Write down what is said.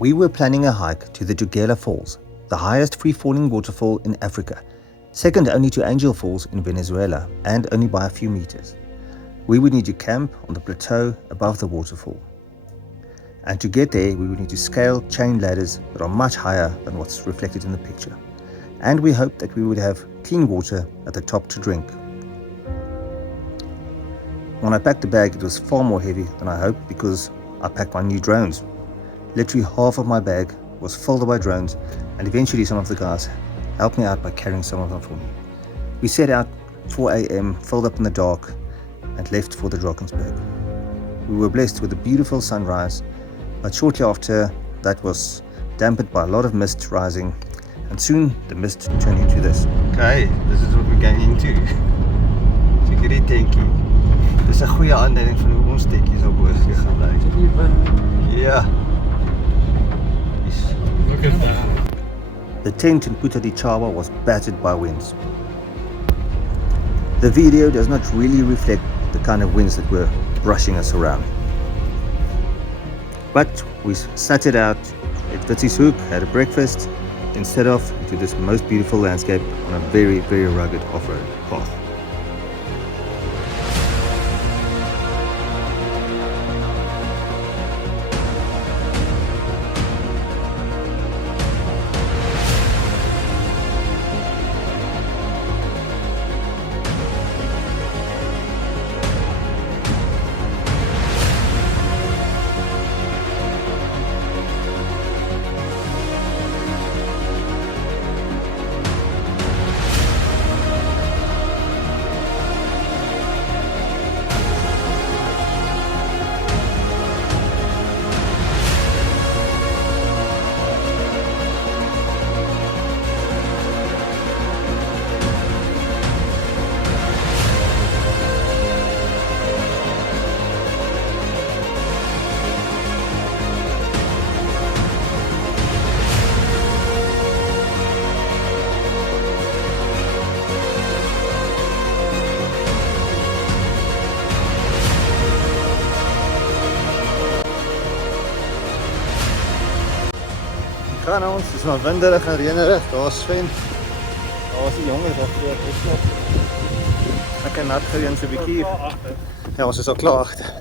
We were planning a hike to the Tugela Falls, the highest free-falling waterfall in Africa, second only to Angel Falls in Venezuela and only by a few meters. We would need to camp on the plateau above the waterfall. And to get there, we would need to scale chain ladders that are much higher than what's reflected in the picture. And we hoped that we would have clean water at the top to drink. When I packed the bag, it was far more heavy than I hoped because I packed my new drones. Literally half of my bag was filled by drones, and eventually some of the guys helped me out by carrying some of them for me. We set out 4 a.m, filled up in the dark, and left for the Drakensberg. We were blessed with a beautiful sunrise, but shortly after that was dampened by a lot of mist rising, and soon the mist turned into this. Okay, this is what we're going into. Check hierdie tentjie. Dis 'n goeie aanduiding van hoe ons tentjie sou boos gegaan het. Ja. Look at that. The tent in Tugela was battered by winds. The video does not really reflect the kind of winds that were brushing us around. But we sat it out at Vitsy's Hoek, had a breakfast, and set off into this most beautiful landscape on a very, very rugged off-road path. Gaan ons, het is maar winderig en reënerig, daar is Sven, daar is die jongens wat voor ek nat geweens 'n bietjie. Ja, ons is al klaar agter.